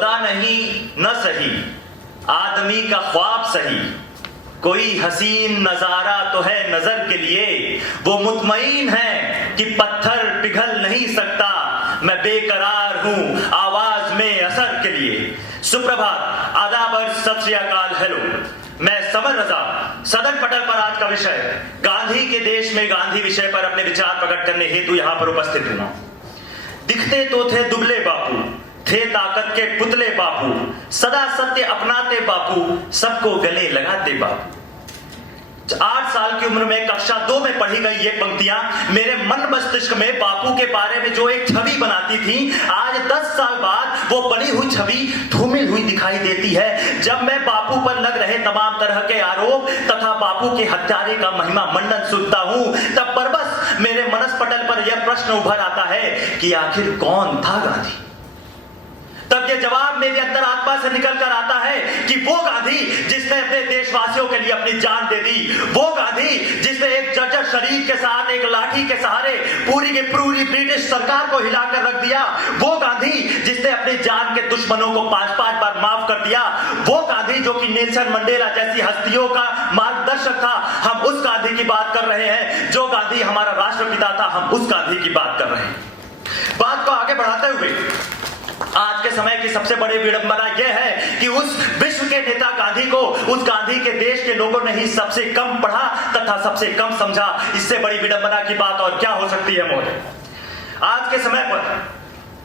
खुदा नहीं न सही, आदमी का ख्वाब सही, कोई हसीन नजारा तो है नजर के लिए, वो मुतमईन है कि पत्थर पिघल नहीं सकता, मैं बेकरार हूं आवाज में असर के लिए। सुप्रभात, आदाब और सत श्री अकाल, हेलो, मैं समर रजा। सदन पटल पर आज का विषय गांधी के देश में गांधी विषय पर अपने विचार प्रकट करने हेतु यहां पर उपस्थित हुआ। दिखते तो थे दुबले बापू, थे ताकत के पुतले बापू, सदा सत्य अपनाते बापू, सबको गले लगाते बापू। 8 साल की उम्र में कक्षा 2 में पढ़ी गई ये पंक्तियां मेरे मन मस्तिष्क में बापू के बारे में जो एक छवि बनाती थी, आज 10 साल बाद वो बनी हुई छवि धूमिल हुई दिखाई देती है। जब मैं बापू पर लग रहे तमाम तरह के आरोप तथा बापू के हत्यारे का महिमा मंडन सुनता हूं, तब बरबस मेरे मनस पटल पर यह प्रश्न उभर आता है कि आखिर कौन था गांधी। तब यह जवाब मेरी अंतरात्मा से निकल कर आता है कि वो गांधी जिसने अपने देशवासियों के लिए अपनी जान दे दी, वो गांधी जिसने एक जर्जर शरीर के साथ एक लाठी के सहारे पूरी की पूरी ब्रिटिश सरकार को हिलाकर रख दिया, वो गांधी जिसने अपनी जान के दुश्मनों को 5-5 बार माफ कर दिया, वो गांधी जो कि नेल्सन मंडेला जैसी हस्तियों का मार्गदर्शक था। हम उस गांधी की बात कर रहे हैं। जो गांधी हमारा राष्ट्रपिता था, हम उस गांधी की बात कर रहे हैं। बात को आगे बढ़ाते हुए आज के समय की सबसे बड़ी विडंबना यह है कि उस विश्व के नेता गांधी को उस गांधी के देश के लोगों ने ही सबसे कम पढ़ा तथा सबसे कम समझा। इससे बड़ी विडंबना की बात और क्या हो सकती है महोदय। आज के समय पर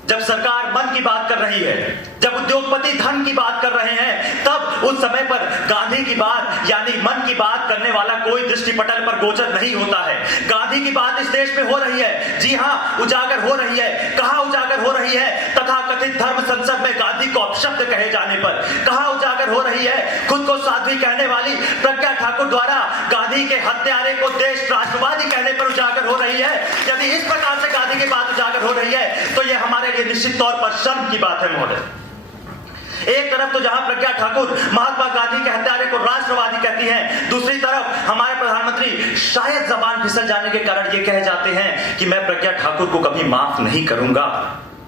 जब सरकार मन की बात कर रही है, जब उद्योगपति धन की बात कर रहे हैं, तब उस समय पर गांधी की बात यानी मन की बात करने वाला कोई दृष्टिपटल पर गोचर नहीं होता है। गांधी की बात इस देश में हो रही है, जी हां, उजागर हो रही है। कहां उजागर हो रही है? तथा कथित धर्म संसद में गांधी को अपशब्द कहे जाने पर। कहां उजागर हो रही है? खुद को साध्वी कहने वाली प्रज्ञा ठाकुर द्वारा गांधी के हत्यारे को देश राष्ट्रवादी कहने पर उजागर हो रही है। यदि इस प्रकार से गांधी की बात उजागर हो रही है तो यह हमारे लिए निश्चित तौर पर शर्म की बात है महोदय। एक तरफ तो जहां प्रज्ञा ठाकुर महात्मा गांधी के हत्यारे को राष्ट्रवादी कहती हैं, दूसरी तरफ हमारे प्रधानमंत्री शायद जबान फिसल जाने के कारण ये कह जाते हैं कि मैं प्रज्ञा ठाकुर को कभी माफ नहीं करूंगा।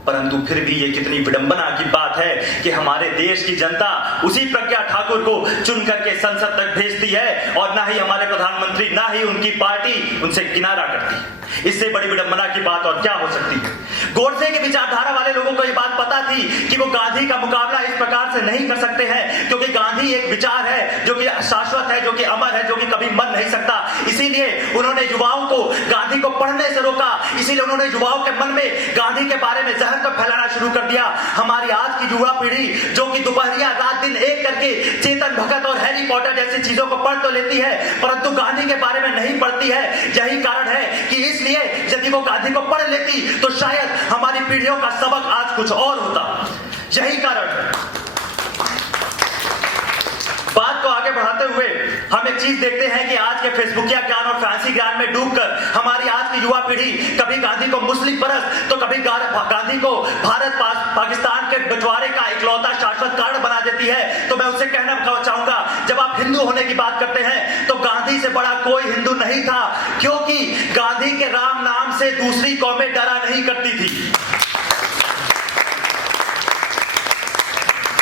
परंतु फिर भी ये कितनी विडंबना की बात है कि हमारे देश की जनता उसी प्रज्ञा ठाकुर को चुन करके संसद तक भेजती है और ना ही हमारे प्रधानमंत्री ना ही उनकी पार्टी उनसे किनारा करती है। इससे बड़ी विडंबना की बात और क्या हो सकती है। गोडसे की विचारधारा वाले लोगों को यह बात पता थी कि वो गांधी का मुकाबला इस प्रकार से नहीं कर सकते हैं, क्योंकि गांधी एक विचार है जो कि शाश्वत है, जो कि अमर है, जो कि कभी मर नहीं सकता। इसीलिए उन्होंने युवाओं को गांधी को पढ़ने से रोका। इसीलिए उन्होंने युवाओं के मन में गांधी के बारे में जहर को फैलाना शुरू कर दिया। हमारी आज की युवा पीढ़ी जो कि दोपहरिया रात दिन एक करके चेतन भगत और हैरी पॉटर जैसी चीजों को पढ़ तो लेती है, परंतु गांधी के बारे में नहीं पढ़ती है। यही कारण है कि इसलिए यदि वो गांधी को पढ़ लेती तो शायद हमारी पीढ़ियों का सबक आज कुछ और होता। यही कारण है। बात को आगे बढ़ाते हुए हम एक चीज देखते हैं कि आज के फेसबुकिया ज्ञान और फैंसी ज्ञान में डूबकर हमारी आज की युवा पीढ़ी कभी गांधी को मुस्लिम परस्त तो कभी गांधी को भारत पाकिस्तान के बंटवारे का इकलौता शाश्वत कारण बना देती है। तो मैं उससे कहना चाहूंगा, जब आप हिंदू होने की बात करते हैं तो गांधी से बड़ा कोई हिंदू नहीं था, क्योंकि गांधी के राम नाम से दूसरी कौमें डरा नहीं करती थी।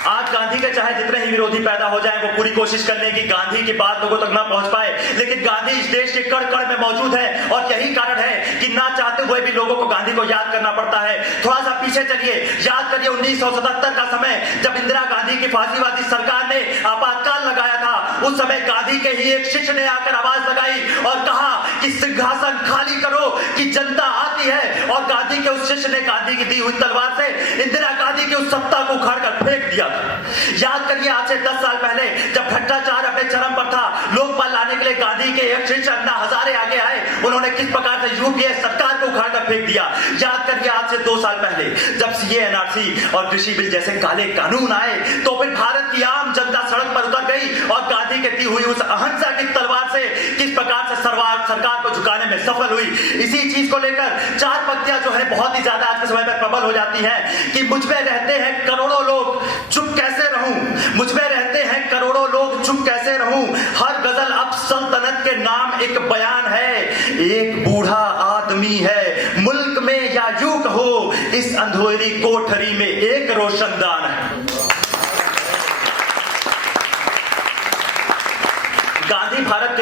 आज गांधी के चाहे जितने ही विरोधी पैदा हो जाएं, वो पूरी कोशिश करने की गांधी की बात लोगों तक ना पहुंच पाए, लेकिन गांधी इस देश के कण कण में मौजूद है और यही कारण है कि ना चाहते हुए भी लोगों को गांधी को याद करना पड़ता है। थोड़ा सा पीछे चलिए, याद करिए 1977 का समय, जब इंदिरा गांधी की फांसीवादी सरकार ने आपातकाल लगाया था। उस समय गांधी के ही एक शिष्य ने आकर आवाज लगाई और कहा कि सिंहासन खाली करो कि जनता आती है, और गांधी के उस शिष्य ने गांधी की दी हुई तलवार से इंदिरा गांधी की उस सत्ता को उखाड़कर फेंक दिया। याद करिए आज से 10 साल पहले जब भ्रष्टाचार अपने चरम पर था, लोकपाल लाने के लिए गांधी के एक शिष्य अन्ना हजारे आगे आए, उन्होंने किस प्रकार से यूपीए सरकार को उखाड़कर फेंक दिया। याद करिए आज से 2 साल पहले जब सीए, एनआरसी और कृषि बिल जैसे काले कानून आए, तो फिर भारत की आम जनता सड़क पर उतर गई और गांधी की दी हुई उस अहिंसा की तलवार से किस प्रकार से सरकार को झुकाने में सफल हुई। इसी चीज को लेकर 4 पंक्तियां जो है बहुत ही ज्यादा आज के समय में प्रबल हो जाती है कि मुझ में रहते हैं करोड़ों लोग, चुप कैसे रहूं, मुझ में रहते हैं करोड़ों लोग, चुप कैसे रहूं, हर गजल अब सल्तनत के नाम एक बयान है, एक बूढ़ा आदमी है मुल्क में, या यूं कहो इस अंधेरी कोठरी में एक रोशनदान है।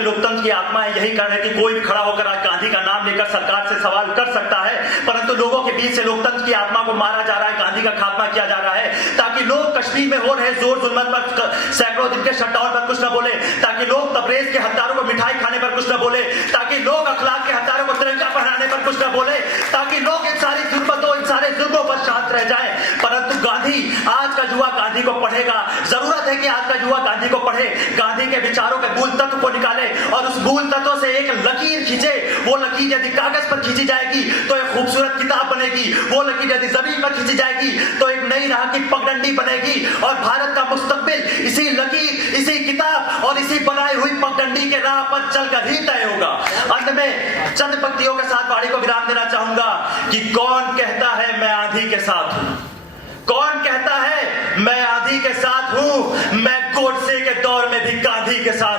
लोकतंत्र की आत्मा है। यही कारण है कि कोई भी खड़ा होकर आज गांधी का नाम लेकर सरकार से सवाल कर सकता है, परंतु लोगों के बीच से लोकतंत्र की आत्मा को मारा जा रहा है, गांधी का खात्मा किया जा रहा है, ताकि लोग कश्मीर में हो रहे जोर जुल्मत पर, सैकड़ों दिन के शटडाउन पर कुछ न बोले, ताकि लोग तबरेज के हत्यारों को मिठाई खाने पर कुछ न बोले, ताकि लोग अखलाक के हत्यारों को तिरंगा पहनाने पर कुछ न बोले, ताकि लोग इन सारी जुल्मतों, इन सारे जुल्मों पर शांत रह जाए। परंतु गांधी, आज का युवा गांधी को पढ़ेगा। जरूरत है कि आज का युवा गांधी को पढ़े, गांधी के विचारों के मूल तत्व को निकाले और उस मूल तत्वों से एक लकीर खींचे। वो लकीर यदि कागज पर खींची जाएगी तो एक खूबसूरत किताब बनेगी, वो लकीर यदि जमीन पर खींची जाएगी तो एक नई राह की पगडंडी बनेगी और भारत का मुस्तकबिल इसी लकीर, इसी किताब और इसी बनाई हुई पगडंडी के राह पर चलकर ही तय होगा। अंत में चंद पंक्तियों के साथ वाणी को विराम देना चाहूंगा कि कौन कहता है मैं आंधी के साथ हूं, कौन कहता है मैं आंधी के साथ हूं, मैं गोडसे के दौर में भी गांधी के साथ